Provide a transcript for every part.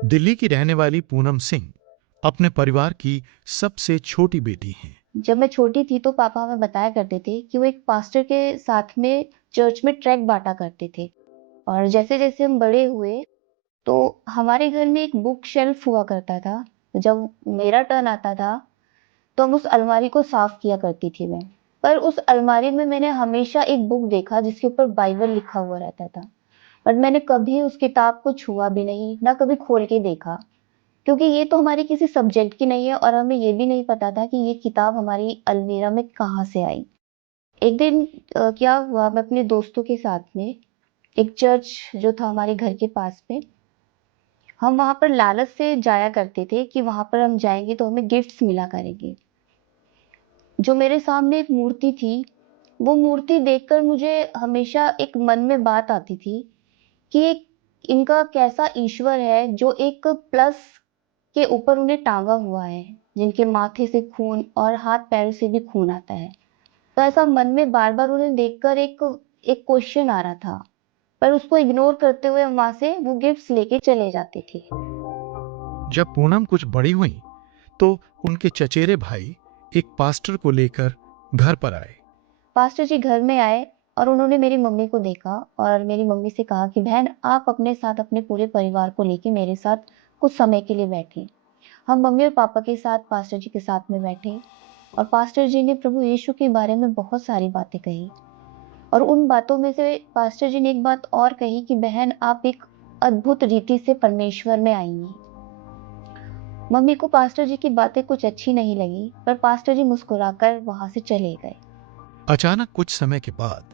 दिल्ली की रहने वाली पूनम सिंह अपने परिवार की सबसे छोटी बेटी हैं। जब मैं छोटी थी तो पापा हमें बताया करते थे कि वो एक पास्टर के साथ में चर्च में ट्रैक्ट बांटा करते थे। और जैसे जैसे हम बड़े हुए तो हमारे घर में एक बुक शेल्फ हुआ करता था। जब मेरा टर्न आता था तो हम उस अलमारी को साफ किया करती थी मैं। पर उस अलमारी में मैंने हमेशा एक बुक देखा जिसके ऊपर बाइबल लिखा हुआ रहता था। पर मैंने कभी उस किताब को छुआ भी नहीं, ना कभी खोल के देखा, क्योंकि ये तो हमारे किसी सब्जेक्ट की नहीं है और हमें ये भी नहीं पता था कि ये किताब हमारी अलमीरा में कहाँ से आई। एक दिन क्या हुआ, मैं अपने दोस्तों के साथ में एक चर्च जो था हमारे घर के पास में, हम वहां पर लालच से जाया करते थे कि वहां पर हम जाएंगे तो हमें गिफ्ट्स मिला करेंगे। जो मेरे सामने एक मूर्ति थी, वो मूर्ति देखकर मुझे हमेशा एक मन में बात आती थी कि एक इनका कैसा ईश्वर है जो एक प्लस के ऊपर उन्हें टांगा हुआ है, जिनके माथे से खून और हाथ पैर से भी खून आता है। तो ऐसा मन में बार बार उन्हें देखकर एक एक क्वेश्चन आ रहा था, पर उसको इग्नोर करते हुए हम वहां से वो गिफ्ट्स लेके चले जाते थे। जब पूनम कुछ बड़ी हुई तो उनके चचेरे भाई एक पास्टर को लेकर घर पर आए। पास्टर जी घर में आए और उन्होंने मेरी मम्मी को देखा और मेरी मम्मी से कहा कि बहन, आप अपने साथ अपने पूरे परिवार को लेके मेरे साथ कुछ समय के लिए बैठे। हम मम्मी और पापा के साथ पास्टर जी के साथ में बैठे और पास्टर जी ने प्रभु यीशु के बारे में बहुत सारी बातें कही। और उन बातों में से पास्टर जी ने एक बात और कही कि बहन, आप एक अद्भुत रीति से परमेश्वर में आएंगी। मम्मी को पास्टर जी की बातें कुछ अच्छी नहीं लगी, पर पास्टर जी मुस्कुराकर वहां से चले गए। अचानक कुछ समय के बाद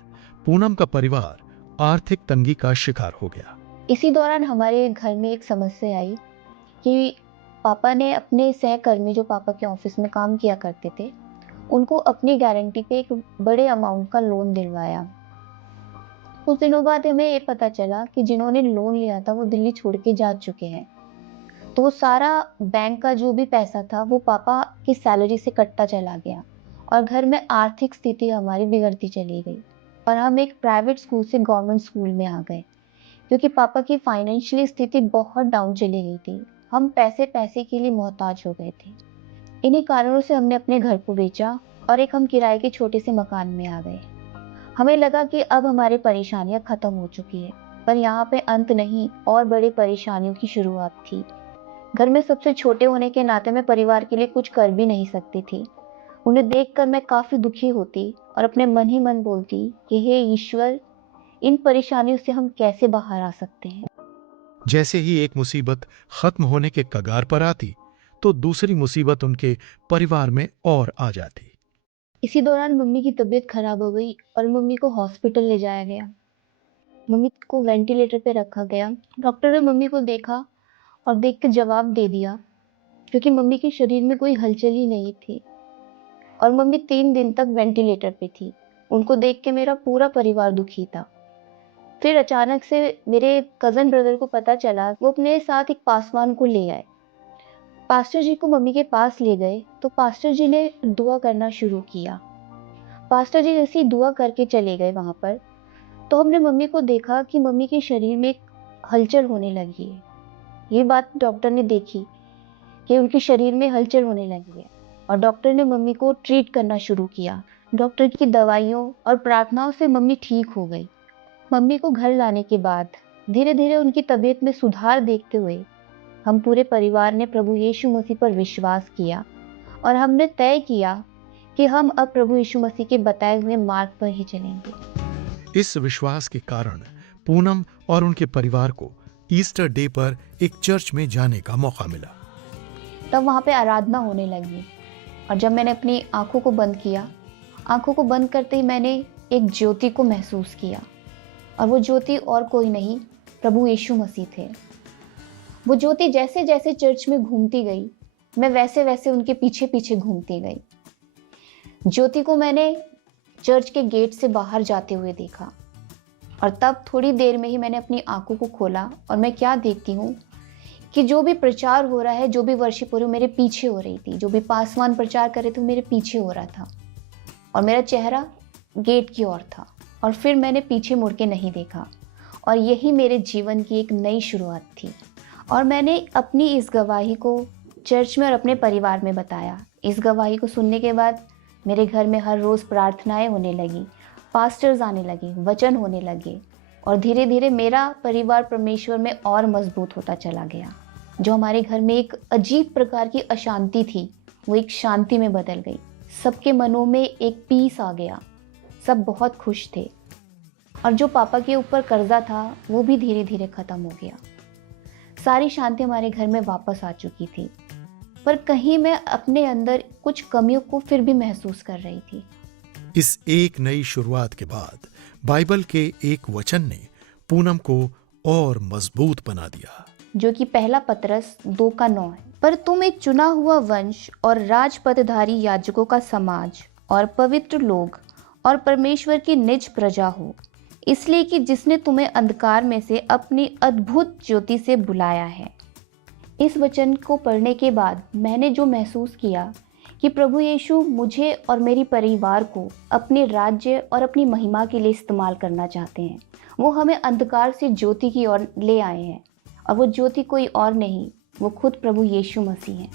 पूनम का परिवार आर्थिक तंगी का शिकार हो गया। इसी दौरान हमारे घर में एक समस्या आई कि पापा ने अपने सहकर्मी जो पापा के ऑफिस में काम किया करते थे, उनको अपनी गारंटी पे एक बड़े अमाउंट का लोन दिलवाया। कुछ दिनों बाद हमें ये पता चला कि जिन्होंने लोन लिया था वो दिल्ली छोड़ के जा चुके हैं। तो वो सारा बैंक का जो भी पैसा था वो पापा की सैलरी से कटता चला गया और घर में आर्थिक स्थिति हमारी बिगड़ती चली गई और हम एक प्राइवेट स्कूल से गवर्नमेंट स्कूल में आ गए, क्योंकि पापा की फाइनेंशियली स्थिति बहुत डाउन चली गई थी। हम पैसे पैसे के लिए मोहताज हो गए थे। इन्हीं कारणों से हमने अपने घर को बेचा और एक हम किराए के छोटे से मकान में आ गए। हमें लगा कि अब हमारी परेशानियां खत्म हो चुकी है, पर यहाँ पे अंत नहीं, और बड़ी परेशानियों की शुरुआत थी। घर में सबसे छोटे होने के नाते मैं परिवार के लिए कुछ कर भी नहीं सकती थी। उन्हें देखकर मैं काफी दुखी होती और अपने मन ही मन बोलती कि हे ईश्वर, इन परेशानियों से हम कैसे बाहर आ सकते हैं। जैसे ही एक मुसीबत खत्म होने के कगार पर आती तो दूसरी मुसीबत उनके परिवार में और आ जाती। इसी दौरान मम्मी की तबीयत खराब हो गई और मम्मी को हॉस्पिटल ले जाया गया। मम्मी को वेंटिलेटर पे रखा गया। डॉक्टर ने मम्मी को देखा और देख के जवाब दे दिया, क्योंकि मम्मी के शरीर में कोई हलचल ही नहीं थी और मम्मी 3 दिन तक वेंटिलेटर पे थी। उनको देख के मेरा पूरा परिवार दुखी था। फिर अचानक से मेरे कजन ब्रदर को पता चला, वो अपने साथ एक पासवान को ले आए। पास्टर जी को मम्मी के पास ले गए तो पास्टर जी ने दुआ करना शुरू किया। पास्टर जी जैसे ही दुआ करके चले गए वहां पर, तो हमने मम्मी को देखा कि मम्मी के शरीर में एक हलचल होने लगी है। ये बात डॉक्टर ने देखी कि उनके शरीर में हलचल होने लगी है और डॉक्टर ने मम्मी को ट्रीट करना शुरू किया। डॉक्टर की दवाइयों और प्रार्थनाओं से मम्मी ठीक हो गई। मम्मी को घर लाने के बाद धीरे धीरे उनकी तबीयत में सुधार देखते हुए हम पूरे परिवार ने प्रभु यीशु मसीह पर विश्वास किया और हमने तय किया कि हम अब प्रभु यीशु मसीह के बताए हुए मार्ग पर ही चलेंगे। इस विश्वास के कारण पूनम और उनके परिवार को ईस्टर डे पर एक चर्च में जाने का मौका मिला। तब वहां पे आराधना होने लगी और जब मैंने अपनी आंखों को बंद किया, आंखों को बंद करते ही मैंने एक ज्योति को महसूस किया और वो ज्योति और कोई नहीं, प्रभु यीशु मसीह थे। वो ज्योति जैसे जैसे चर्च में घूमती गई, मैं वैसे वैसे उनके पीछे पीछे घूमती गई। ज्योति को मैंने चर्च के गेट से बाहर जाते हुए देखा और तब थोड़ी देर में ही मैंने अपनी आंखों को खोला और मैं क्या देखती हूँ कि जो भी प्रचार हो रहा है, जो भी वर्शिप हो रही है, मेरे पीछे हो रही थी। जो भी पासवान प्रचार कर रहे थे मेरे पीछे हो रहा था और मेरा चेहरा गेट की ओर था और फिर मैंने पीछे मुड़ के नहीं देखा और यही मेरे जीवन की एक नई शुरुआत थी। और मैंने अपनी इस गवाही को चर्च में और अपने परिवार में बताया। इस गवाही को सुनने के बाद मेरे घर में हर रोज़ प्रार्थनाएं होने लगी, पास्टर्स आने लगे, वचन होने लगे और धीरे धीरे मेरा परिवार परमेश्वर में और मजबूत होता चला गया। जो हमारे घर में एक अजीब प्रकार की अशांति थी, वो एक शांति में बदल गई। सबके मनों में एक पीस आ गया, सब बहुत खुश थे और जो पापा के ऊपर कर्जा था वो भी धीरे धीरे खत्म हो गया। सारी शांति हमारे घर में वापस आ चुकी थी, पर कहीं मैं अपने अंदर कुछ कमियों को फिर भी महसूस कर रही थी। इस एक नई शुरुआत के बाद बाइबल के एक वचन ने पूनम को और मजबूत बना दिया, जो कि पहला पतरस 2:9 है। पर तुम एक चुना हुआ वंश और राजपदधारी याजकों का समाज और पवित्र लोग और परमेश्वर की निज प्रजा हो, इसलिए कि जिसने तुम्हें अंधकार में से अपनी अद्भुत ज्योति से बुलाया है। इस वचन को पढ़ने के बाद मैंने जो महसूस किया कि प्रभु यीशु मुझे और मेरी परिवार को अपने राज्य और अपनी महिमा के लिए इस्तेमाल करना चाहते हैं। वो हमें अंधकार से ज्योति की ओर ले आए हैं और वो ज्योति कोई और नहीं, वो खुद प्रभु यीशु मसीह हैं।